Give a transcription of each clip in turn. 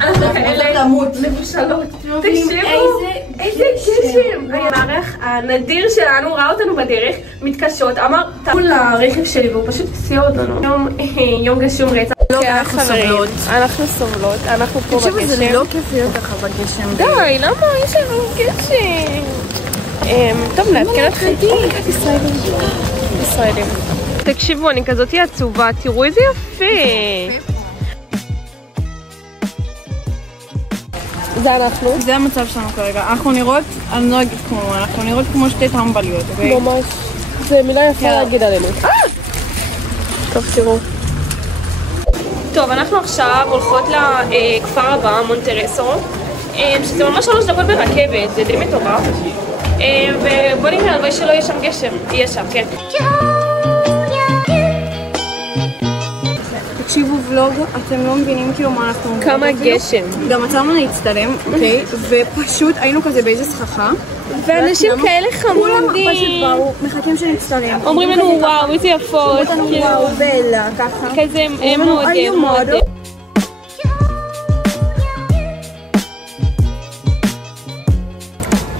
אנחנו כאלה מבושלות. תקשיבו, איזה גשם. המערך הנדיר שלנו ראה אותנו בדרך, מתקשות, אמר תעבו לרכב שלי והוא פשוט הסיע אותנו. יום גשום רצח. אנחנו סובלות. אנחנו סובלות, אנחנו פה בגשם. תקשיבו, זה לא כיף להיות ככה בגשם. די, למה? יש לנו גשם. טוב, נעדכן אתכם. ישראלים. תקשיבו, אני כזאת עצובה, תראו איזה יפה. זה אנחנו. זה המצב שלנו כרגע. אנחנו נראות, אני לא אגיד כמו, אנחנו נראות כמו שתי טמבליות, אוקיי? ממש. זה מילה יפה להגיד עלינו. טוב, תראו. טוב, אנחנו עכשיו הולכות לכפר הבא, מונטרסו, שזה ממש 3 דקות ברכבת, זה די מטורף. ובוא נראה, הלוואי שלא יהיה שם גשם. יהיה שם, כן. תקשיבו ולוג, אתם לא מבינים כאילו מה אנחנו אומרים. כמה גשם. גם עצרנו להצטלם, אוקיי? ופשוט היינו כזה באיזה סככה. ואנשים כאלה חמודים. פשוט באו, מחכים שנצטלם. אומרים לנו וואו, איזה יפות. אומרים לנו וואו, בלה, ככה. כזה מוד.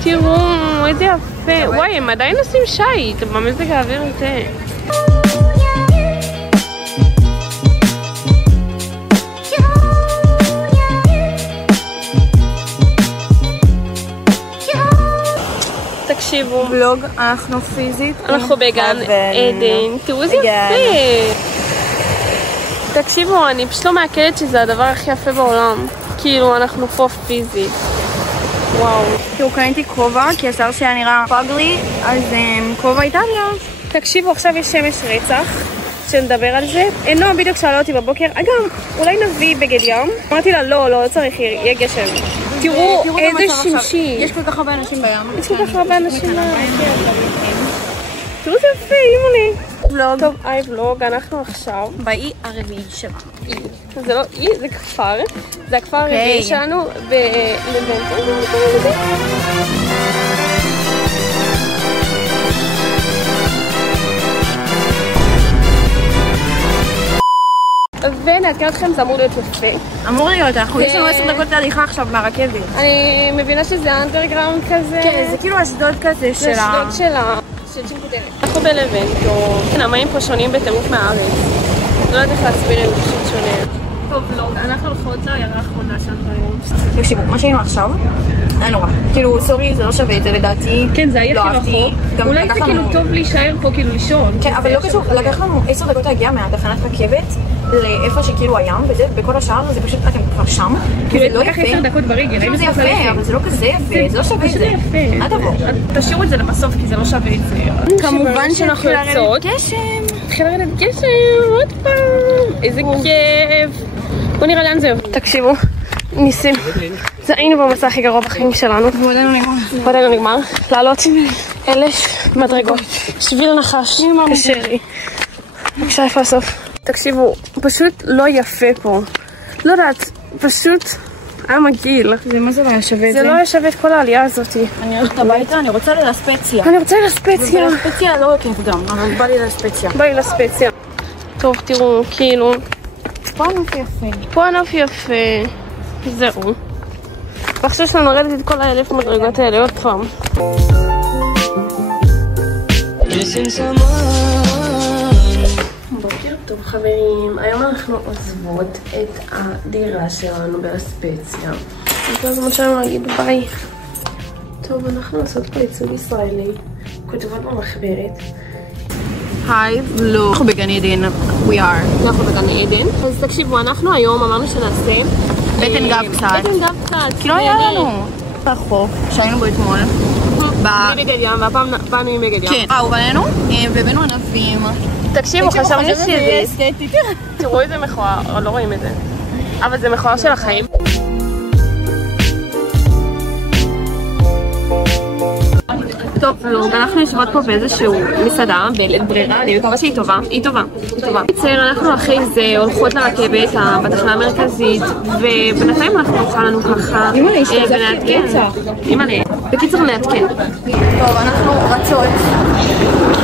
תראו, איזה יפה. וואי, הם עדיין עושים שייט. במזג האוויר הזה. תקשיבו, ולוג, אנחנו פיזית. אנחנו בגן עדן. תראו איזה יפה. תקשיבו, אני פשוט לא מעכלת שזה הדבר הכי יפה בעולם. כאילו, אנחנו פה פיזית. וואו. כאילו, קניתי כובע, כי השר שהיה נראה פגלי, אז כובע איטליה. תקשיבו, עכשיו יש שמש רצח, שנדבר על זה. נועה בדיוק שאלה אותי בבוקר, אגב, אולי נביא בגד ים? אמרתי לה, לא צריך, יהיה גשם. תראו איזה שמשי. יש כל כך הרבה אנשים בים. יש כל כך הרבה אנשים בים. תראו זה יפה, אימוני. ולוג. טוב, היי ולוג, אנחנו עכשיו באי הרביעי שלנו. זה לא אי, זה כפר. זה הכפר הרביעי שלנו בלבנטו. ונעדכן אתכם, זה אמור להיות יפה. אמור להיות, יש לנו 10 דקות להליכה עכשיו מהרכבת. אני מבינה שזה אנדרגראונד כזה. כן, זה כאילו אשדוד כזה של ה... אשדוד של צ'ינקוטרה. אנחנו בלבנטו. המים פה שונים בטירוף מהארץ. לא יודעת איך להסביר, זה פשוט שונה. טוב, לא, אנחנו הולכות לעיירה האחרונה שלנו היום. תקשיבו, מה שהיינו עכשיו, היה נורא. כאילו, סורי, זה לא שווה את זה לדעתי. כן, זה היה הכי רחוק. אולי זה כאילו טוב להישאר פה, כאילו לישון. כן, אבל לא קשור, לקח לנו 10 דקות להגיע מהתחנת רכבת לאיפה שכאילו הים, וזה, בכל השאר זה פשוט, אתם כבר שם. כאילו, לקח 10 דקות ברגל. כאילו זה יפה, אבל זה לא כזה יפה, זה לא שווה את זה. אל תבוא. תשאירו את זה לבסוף, כי זה לא שווה את זה. כמובן שאנחנו יוצאות. התחילה לרדת גשם, עוד פעם. איזה כיף. בוא נראה לאן זה יום. תקשיבו, ניסים. זה היינו במסע הכי גרוע בחיים שלנו. ועדיין לא נגמר. לעלות 1000 מדרגות. שביל נחש. קשה לי. בבקשה, איפה הסוף? תקשיבו, פשוט לא יפה פה. לא יודעת, פשוט היה מגעיל. זה מה זה לא היה שווה את זה? זה לא היה שווה את כל העלייה הזאת. אני הולכת הביתה, אני רוצה לספציה. אני רוצה לספציה. ולספציה לא כיף גם, אבל בא לי לספציה. בא לי לספציה. טוב, תראו, כאילו... פה הנוף יפה. פה הנוף יפה. זהו. ועכשיו שלנו נרדת את כל 1000 מדרגות האלה עוד פעם. בוקר טוב חברים, היום אנחנו עוזבות את הדירה שלנו באספציה. אז מה שאני להגיד ביי. טוב, אנחנו עושות פה ייצוג ישראלי. כותבות במחברת. היי, לא. אנחנו בגן עדן. We are. אנחנו בגן עדן. אז תקשיבו, אנחנו היום אמרנו שנעשה בטן גב קצת. בטן גב קצת. כי לא היה לנו. רחוק, שהיינו בו אתמול. בגד ים, והפעם נהיים בגד ים. כן. ובאנו, ובאנו ענבים. תקשיבו, חשבנו שזה אסתטית. תראו איזה מכוער, לא רואים את זה. אבל זה מכוער של החיים. טוב, אנחנו יושבות פה באיזשהו מסעדה, בלית ברירה, אני מקווה שהיא טובה, היא טובה. בקיצר, אנחנו אחרי זה הולכות לרכבת בתחנה המרכזית, ובינתיים אנחנו נוכל לנו ככה ונעדכן. בקיצר נעדכן. טוב, אנחנו רצות.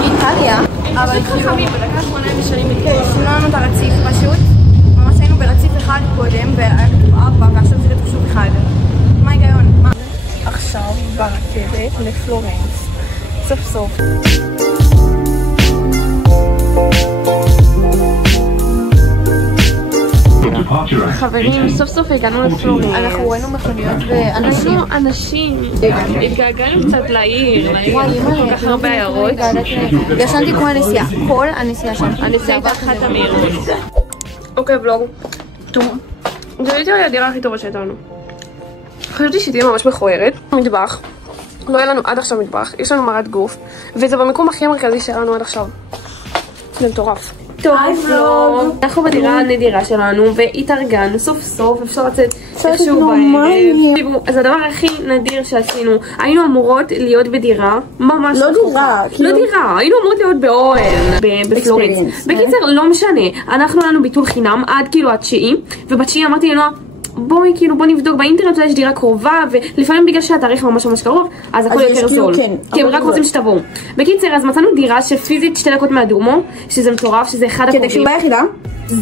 איטליה. אבל חכמים, בדקה האחרונה הם משנים בקש. שינו לנו את הרציף פשוט. ממש היינו ברציף אחד קודם, והיה כתוב 4, ועכשיו זה כתוב 1. מה ההיגיון? עכשיו ברכבת לפלורנס. סוף סוף. חברים, סוף סוף הגענו לפלורנס. אנחנו ראינו מכוניות ואנשים. אנשים. התגעגענו קצת לעיר, כל כך הרבה עיירות. ישנתי כמו הנסיעה, כל הנסיעה שם. הנסיעה הייתה אחת המהירות. אוקיי, ולוג. טוב. זה הייתי הדירה הכי טובה שהייתה לנו. חשבתי שתהיה ממש מכוערת. מטבח. לא היה לנו עד עכשיו מטבח. יש לנו מרת גוף. וזה במקום הכי המרכזי שלנו עד עכשיו. זה מטורף. טוב, ולוג. אנחנו בדירה הנדירה שלנו והתארגנו סוף סוף. אפשר לצאת איכשהו בערב. אז הדבר הכי נדיר שעשינו, היינו אמורות להיות בדירה ממש רחוקה. לא דירה, היינו אמורות להיות באוהל בפלורנס. בקיצר, לא משנה. אנחנו לנו ביטול חינם עד כאילו התשיעי, ובתשיעי אמרתי לנו בואי נבדוק באינטרנט, יש דירה קרובה, ולפעמים בגלל שהתאריך ממש קרוב, אז הכל יותר זול. כי הם רק רוצים שתבואו. בקיצר, אז מצאנו דירה שפיזית 2 דקות מהדומו, שזה מטורף, שזה אחד הקרובים. תקשיבה היחידה,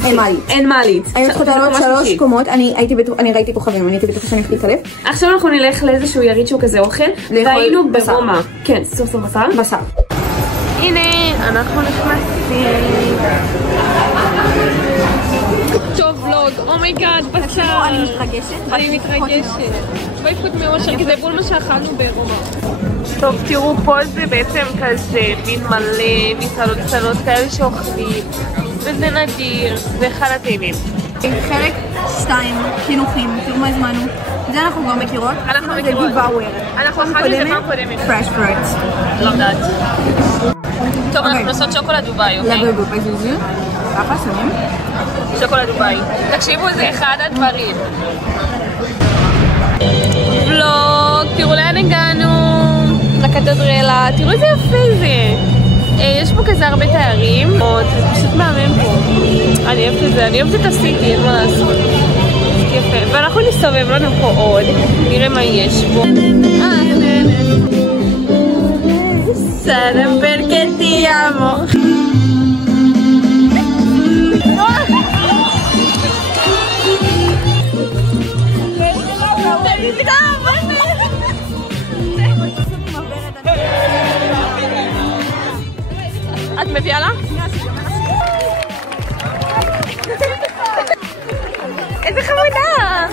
אין מעלית. אין מעלית. היינו צריכות לעלות 3 קומות, אני ראיתי כוכבים, אני הייתי בטוחה שאני הולכת להתקלף. עכשיו אנחנו נלך לאיזשהו יריד שהוא כזה אוכל, והיינו ברומא. כן, סוף סוף בשר. הנה, אנחנו נכנסים. טוב ולוג, אומייגאד, בשר. אני מתרגשת. ביפות מאושר, כי זה בול מה שאכלנו ברומא. טוב, תראו, פה זה בעצם כזה מין מלא, מסעדות כאלה שאוכלים, וזה נדיר, זה אחד הטעימים. חלק 2, חינוכים, תראו מה הזמנו. זה אנחנו כבר מכירות. אנחנו מכירות. אנחנו אכלנו את זה פעם קודמת. Fresh fruits. לא יודעת. טוב, אנחנו עושות שוקולד דובאי, אוקיי? דובאי זוזו. ככה שמים. שוקולד דובאי. תקשיבו, זה אחד הדברים. ולוג, תראו לאן הגענו. לקתדרלה, תראו איזה יפה זה. יש פה כזה הרבה תיירים. זה פשוט מאמן פה. אני אוהבת את זה, אני אוהבת את הסיטי, אין מה לעשות. יפה. ואנחנו נסתובב לנו פה עוד. נראה מה יש פה. סלם פרקטי אמו. את מביאה לה? איזה חמודה!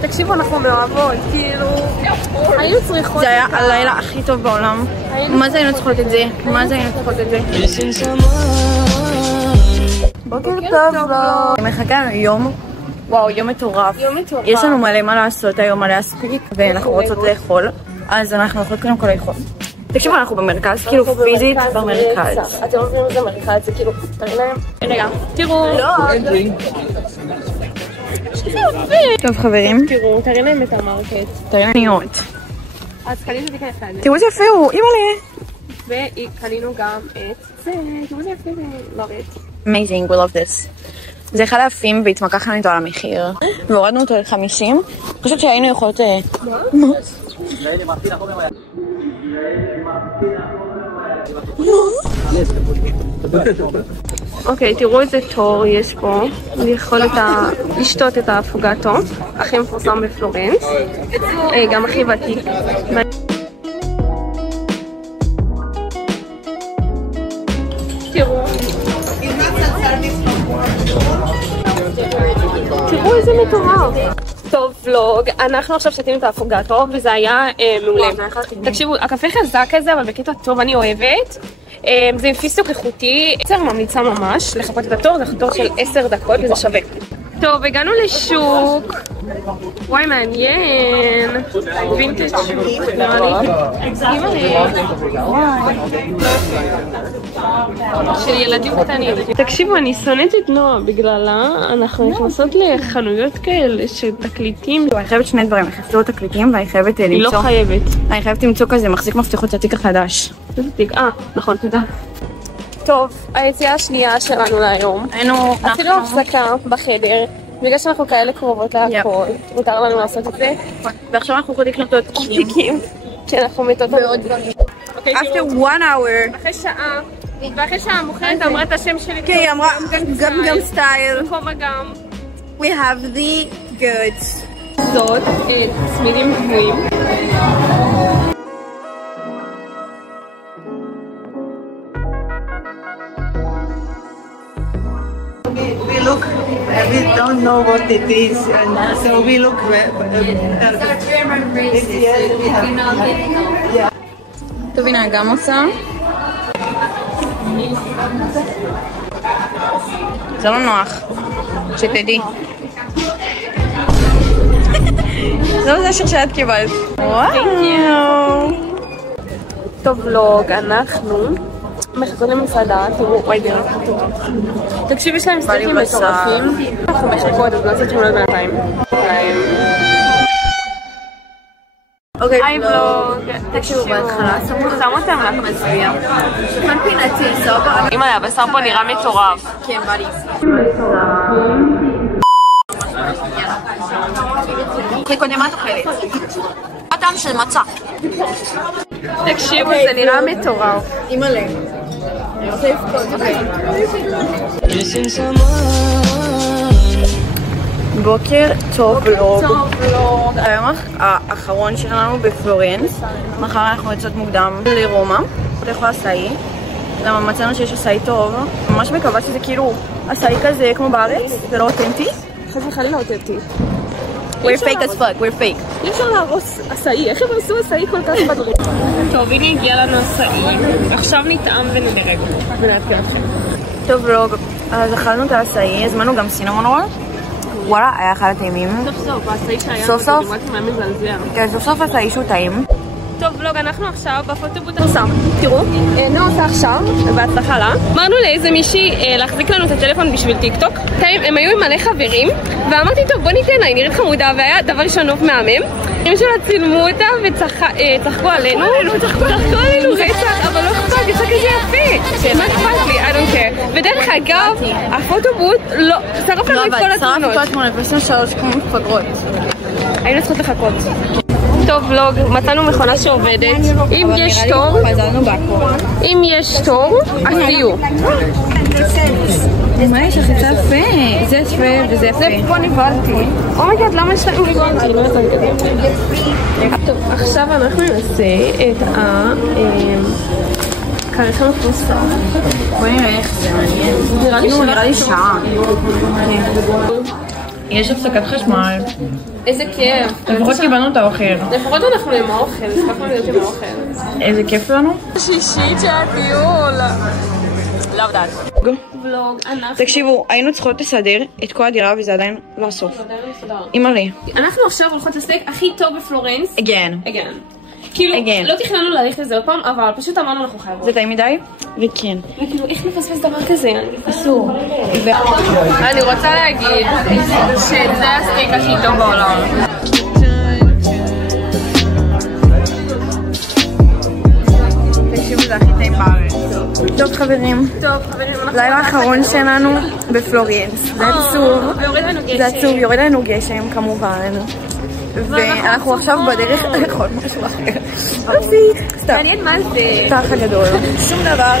תקשיבו, אנחנו מאוהבות, כאילו היינו צריכות... זה היה הלילה הכי טוב בעולם. מה זה היינו צריכות את זה? בוקר טוב. אני מחכה לנו יום. וואו, יום מטורף. יש לנו מלא מה לעשות היום, מלא להספיק, ואנחנו רוצות לאכול, אז אנחנו יכולות קודם כל לאכול. תקשיבו, אנחנו במרכז, כאילו פיזית במרכז. אתם לא מבינים איזה מרכז, זה כאילו, תראי להם. רגע, תראו. טוב חברים. תראו, תראי להם את המרקט. תראי לניות. אז קנינו את זה כאלה. תראו איזה יפה הוא, אימא'לה. וקנינו גם את זה, תראו איזה יפה זה, love it. Amazing, we love this. זה אחד היפים והתמקחנו איתו על המחיר והורדנו אותו ל-50. אני חושבת שהיינו יכולות... אוקיי, תראו איזה תור יש פה לאכול לשתות את האפוגטו, הכי מפורסם בפלורנס, גם הכי ותיק. תראו איזה מטורף. טוב ולוג, אנחנו עכשיו שתינו את האפוגטו וזה היה מעולה. תקשיבו, הקפה חזק כזה אבל בקטע טוב, אני אוהבת. זה עם פיסטוק איכותי, ממליצה ממש לחפות את התור, זה תור של 10 דקות וזה שווה. טוב, הגענו לשוק. וואי, מעניין. וינטג' שוק, נראה לי. של ילדים קטנים. תקשיבו, אני שונאת את נועה בגללה. אנחנו נכנסות לחנויות כאלה של תקליטים. אני חייבת 2 דברים, אני חייבת לראות תקליטים ואני חייבת למצוא... היא לא חייבת. אני חייבת למצוא כזה מחזיק מפתחות לתיק החדש. איזה תיק? נכון, תודה. טוב, היציאה השנייה שלנו להיום. עשינו הפסקה בחדר בגלל שאנחנו כאלה קרובות להכל, מותר לנו לעשות את זה. ועכשיו אנחנו יכולים לקנות עוד תיקים. כן, אנחנו מתות ועוד דברים. After 1 hour. אחרי שעה. ואחרי שהמוכרת אמרה את השם שלי. כן, היא אמרה גם סטייל. וכובע גם. We have the goods. זאת צמידים גבוהים. We don't know what it is, and so we look. טוב, הנה גם עושה. זה לא נוח, שתדעי. זה לא זה השיר שאת קיבלת. וואו. טוב ולוג, אנחנו מחכות למסעדה, תראו, וואי דרך. תקשיב, יש להם סטייקים מטורפים. אנחנו מחכות, אז לא עושה תמונות בינתיים. היי ולוג. תקשיבו, בהתחלה שם אותם רק מצביע. שולחן פינתי, סבבה. אמא, הבשר פה נראה מטורף. כן, בא לי. אחרי קודם מה את אוכלת? הטעם של מצה. תקשיבו, זה נראה מטורף. אימא'לה. אני רוצה לבכות. בוקר טוב ולוג. היום האחרון שלנו בפלורנס. מחר אנחנו יוצאות מוקדם לרומא. לאכול עשאי. גם מצאנו שיש עשאי טוב. ממש מקווה שזה כאילו עשאי כזה כמו בארץ. זה לא אותנטי. חס וחלילה אותנטי. We're fake as fuck, we're fake. אי אפשר להרוס עשאי, איך הם עשו עשאי כל כך בדברים? טוב, הנה הגיע לנו עשאי. עכשיו נטעם ונדרג. ונעדכן לכם. טוב ולוג, אז אכלנו את העשאי, הזמנו גם סינמון רול. וואלה, היה אחד הטעימים. סוף סוף, העשאי שהיה סוף סוף? מה מזלזל. כן, סוף סוף העשאי שהוא טעים. טוב ולוג, אנחנו עכשיו בפוטובוט הנוסף. תראו, נו עושה עכשיו, בהצלחה לה. אמרנו לאיזה מישהי להחזיק לנו את הטלפון בשביל טיק טוק. הם היו עם מלא חברים, ואמרתי טוב בוא ניתן לה, היא נראית חמודה, והיה דבר ראשון נוף מהמם. הם שלה צילמו אותה וצחקו עלינו. צחקו עלינו רצח, אבל לא אכפת, יצא כזה יפה. מה אכפת לי? I don't care. ודרך אגב, הפוטובוט לא, שרף לנו את כל התמונות. שרף את כל התמונות, ועשינו 3 כמו מפגרות. היינו צריכות לחכות. טוב ולוג, מצאנו מכונה שעובדת. אם יש תור, אז תהיו. מה יש לך? זה יפה. זה יפה וזה יפה. זה פה נבלתי. אומייגאד, למה יש להם נבלתי? טוב, עכשיו אנחנו נעשה את כריך המפוסר. בואי נראה איך זה מעניין. נראה לי שעה. יש הפסקת חשמל. איזה כיף. לפחות קיבלנו את האוכל. לפחות אנחנו עם האוכל, הספקנו להיות עם האוכל. איזה כיף לנו. שישית של הטיול. לא יודעת. ולוג, אנחנו... תקשיבו, היינו צריכות לסדר את כל הדירה וזה עדיין לא הסוף. אימא'לה. אנחנו עכשיו הולכות לסטייק הכי טוב בפלורנס. Again. כאילו, לא תכננו ללכת לזה עוד פעם, אבל פשוט אמרנו אנחנו חייבות. זה טעים מדי? וכן. וכאילו, איך נפספס דבר כזה? אסור. אני רוצה להגיד שזה הסטייק הכי טוב בעולם. תקשיבו, זה הכי טעים בארץ. טוב חברים, לילה האחרון שלנו בפלורנס. זה עצוב. זה עצוב, יורד לנו גשם כמובן. ואנחנו עכשיו בדרך לאכול משהו אחר. סתם. מעניין מה זה? פח הגדול. שום דבר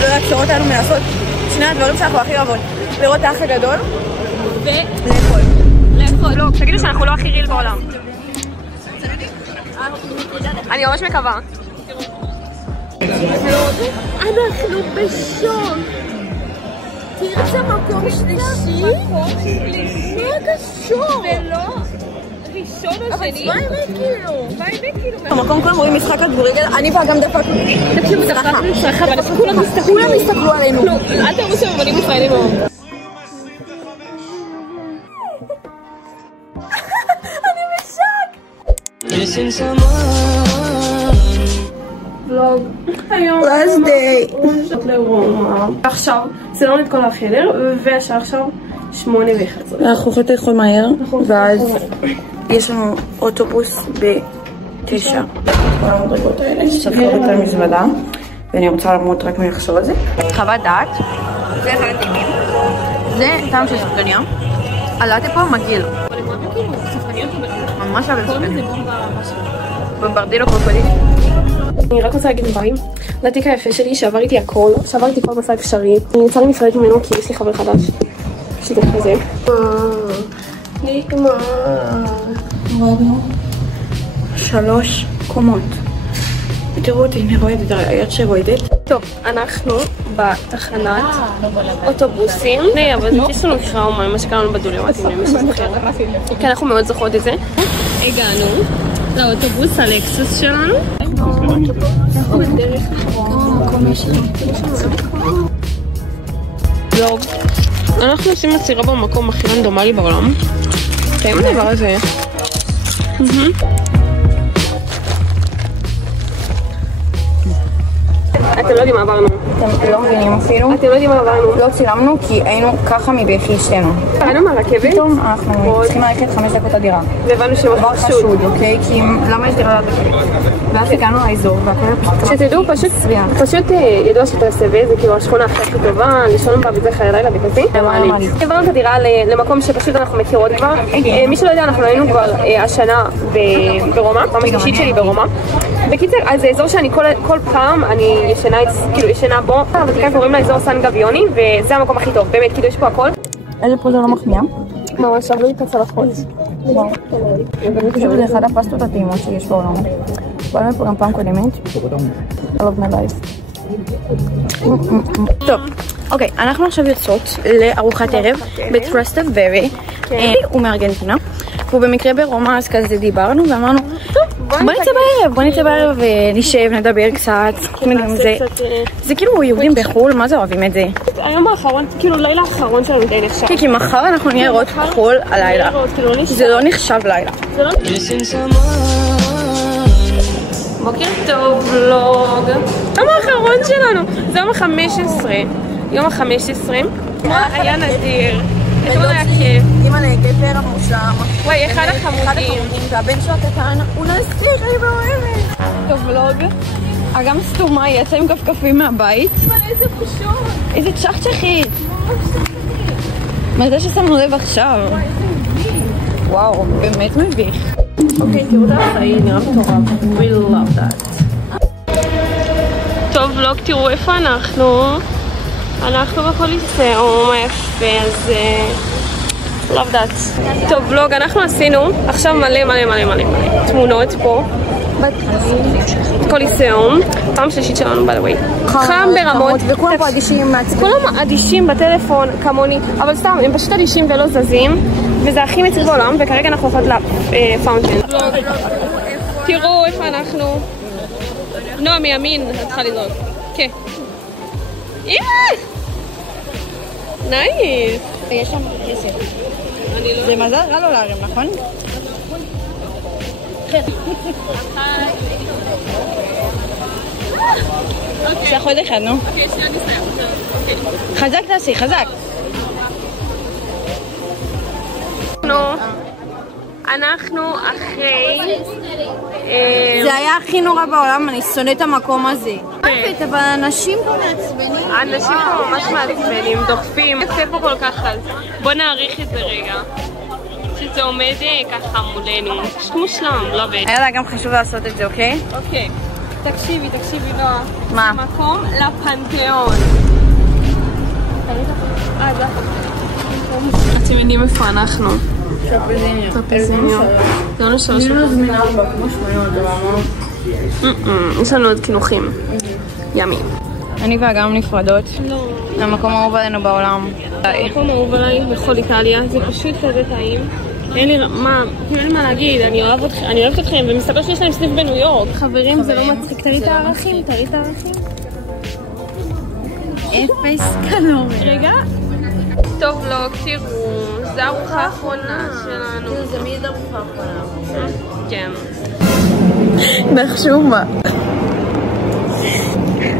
לא יעצור אותנו מלעשות שני הדברים שאנחנו הכי אוהבות. לראות את האח הגדול ולאכול. לא, תגידו שאנחנו לא הכי ריל בעולם. אני ממש מקווה. אנחנו בשוק. תראי את המקום שלישי. מה קשור? ולא ראשון או שני. מה האמת כאילו? במקום כולם רואים משחק כדורגל, אני גם דפקנו. תקשיבו, דפקנו שרחה, אבל כולם הסתכלו עלינו. לא, אל תראו שמבנים ישראלים מאוד. אני בשוק! ולוג, היום last day. עכשיו צילמנו את כל החדר, והשעה עכשיו 8:11. אנחנו הולכות לאכול מהר, ואז יש לנו אוטובוס ב9. כל המדרגות האלה, שספרו את המזוודה, ואני רוצה למות רק מלחשוב על זה. חוות דעת, זה אחד הטעמים. זה טעם של סופגניה, הלאטה פה מגעיל. ממש אבל ספני. במברדינו קרוקודי. אני רק רוצה להגיד דברים. לתיק היפה שלי שעבר איתי הכל, שעבר איתי כל מסע אפשרי. אני יצא לי נפרדת ממנו כי יש לי חבר חדש. שזה כזה. נגמר. הורדנו 3 קומות. ותראו אותי, אני רועדת, היד שרועדת. טוב, אנחנו בתחנת אוטובוסים. אבל זה כיס לנו טראומה, מה שקראנו בדולמטים, למי שזוכר. כי אנחנו מאוד זוכרות את זה. הגענו לאוטובוס הלקסוס שלנו. אנחנו עושים עצירה במקום הכי רנדומלי בעולם. תראה מה הדבר הזה. אתם לא יודעים מה עברנו. אתם לא מבינים אפילו. אתם לא יודעים מה עברנו. לא צילמנו כי היינו ככה מבכי שתינו. היינו מהרכבת. פתאום אנחנו צריכים ללכת 5 דקות הדירה. והבנו שמשהו חשוד. אוקיי? כי למה יש דירה ברכבת? ואז הגענו לאזור והכל שתדעו, פשוט ידוע שתרסבי, זה כאילו השכונה הכי טובה, לישון בה וזה חיי לילה וכזה. עברנו את הדירה למקום שפשוט אנחנו מכירות כבר. מי שלא יודע, אנחנו היינו כבר השנה ברומא, פעם השלישית שלי ברומא. בקיצר, אז זה אזור שאני כל פעם אני ישנה בו, אבל כאן קוראים לאזור סן גביוני, וזה המקום הכי טוב, באמת, כאילו יש פה הכל. איזה פה זה לא מחמיאה? ממש אהבו לי את הצלחות. זה אחד הפסטות הטעימות שיש בעולם. באנו פה גם פעם קודמת. I love my life. טוב, אוקיי, אנחנו עכשיו יוצאות לארוחת ערב בטרסטה ברי. הוא מארגנטינה. והוא במקרה ברומא, אז כזה דיברנו ואמרנו, טוב, בוא נצא בערב ונשב, נדבר קצת. זה כאילו יהודים בחול, מה זה אוהבים את זה? היום האחרון, כאילו לילה האחרון שלנו די נחשב. כי מחר אנחנו נהיה לראות חול הלילה. זה לא נחשב לילה. בוקר טוב ולוג. יום האחרון שלנו, זה יום ה-15. יום ה-15. היה נדיר. אתמול היה כיף. אמא לגבר המושלם. וואי, אחד החמודים. והבן שלו הקטן, הוא נסיך, אני מאוהבת. טוב ולוג. אגם סתומה, יצא עם כפכפים מהבית. אבל איזה פשוט. איזה צ'חצ'חית. מה זה ששמנו לב עכשיו? וואו, באמת מביך. אוקיי, תראו את החיים, נראה מטורף. We love that. טוב, ולוג, תראו איפה אנחנו. אנחנו בקוליסאום היפה, אז love that. טוב, ולוג, אנחנו עשינו עכשיו מלא תמונות פה בקוליסאום. פעם שלישית שלנו, by the way. חם ברמות. וכולם פה אדישים מעצבנים. כולם אדישים בטלפון כמוני, אבל סתם, הם פשוט אדישים ולא זזים, וזה הכי מציל בעולם, וכרגע אנחנו הולכות לפאונטן. תראו איפה אנחנו. נועה מימין, את צריכה לזרוק. כן. נייס. יש שם כסף. זה מזל רע לא להרים, נכון? שח עוד אחד, נו. אוקיי, שנייה נסיים. חזק תעשי, חזק. אנחנו אחרי... זה היה הכי נורא בעולם, אני שונאת את המקום הזה. אבל אנשים פה מעצבנים. האנשים פה ממש מעצבנים, דוחפים. יפה פה כל כך על... בוא נעריך את זה רגע. שזה עומד ככה מולנו. פשוט מושלם, לא בית. היה לה גם חשוב לעשות את זה, אוקיי? אוקיי. תקשיבי, נועה. מה? מקום לפנתיאון. אתם יודעים איפה אנחנו? טרפזיניה. זה לא נשאר שם. יש לנו עוד כינוכים. ימי. אני ואגם נפרדות. לא. זה המקום האהוב עלינו בעולם. המקום האהוב עליי בכל איטליה. זה פשוט כזה טעים. אין לי מה להגיד, אני אוהבת אתכם, ומסתבר שיש להם סניף בניו יורק. חברים, זה לא מצחיק. תראי את הערכים, אפס קלוריה. רגע. טוב, לא, תראו, זה ארוחה האחרונה שלנו. זה מיד ארוחה האחרונה. כן. נחשו מה.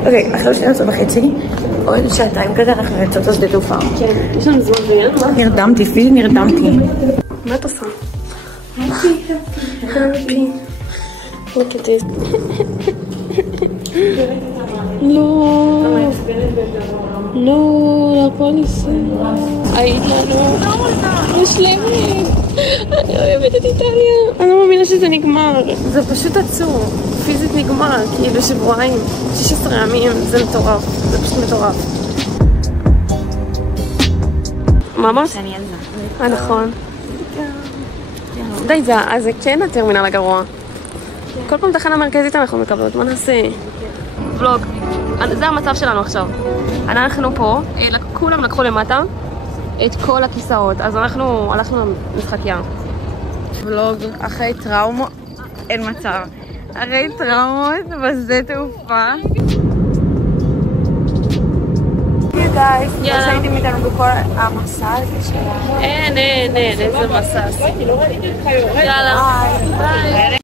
אוקיי, אחרי 12:30, עוד שעתיים כזה אנחנו יוצאות לשדה תעופה. כן, יש לנו זמן ביד, מה? נרדמתי, פיזית נרדמתי. מה את עושה? happy. Look at this. לא, לפוליסה. היית לנו. מושלמת. אני אוהבת את איטליה. אני לא מאמינה שזה נגמר. זה פשוט עצור. פיזית נגמר, כאילו שבועיים, 16 ימים, זה מטורף. זה פשוט מטורף. מה אמרת? שאני ילדה. נכון. די, זה כן הטרמינל הגרוע. כל פעם תחנה מרכזית אנחנו מקבלות, מה נעשה? ולוג, זה המצב שלנו עכשיו. אנחנו פה, כולם לקחו למטה את כל הכיסאות, אז אנחנו הלכנו למשחקייה. ולוג אחרי טראומות, אין מצב. אחרי טראומות בשדה תעופה. יאללה. הייתם איתנו בכל המסע הזה שלנו. אין, איזה מסע. יאללה. ביי.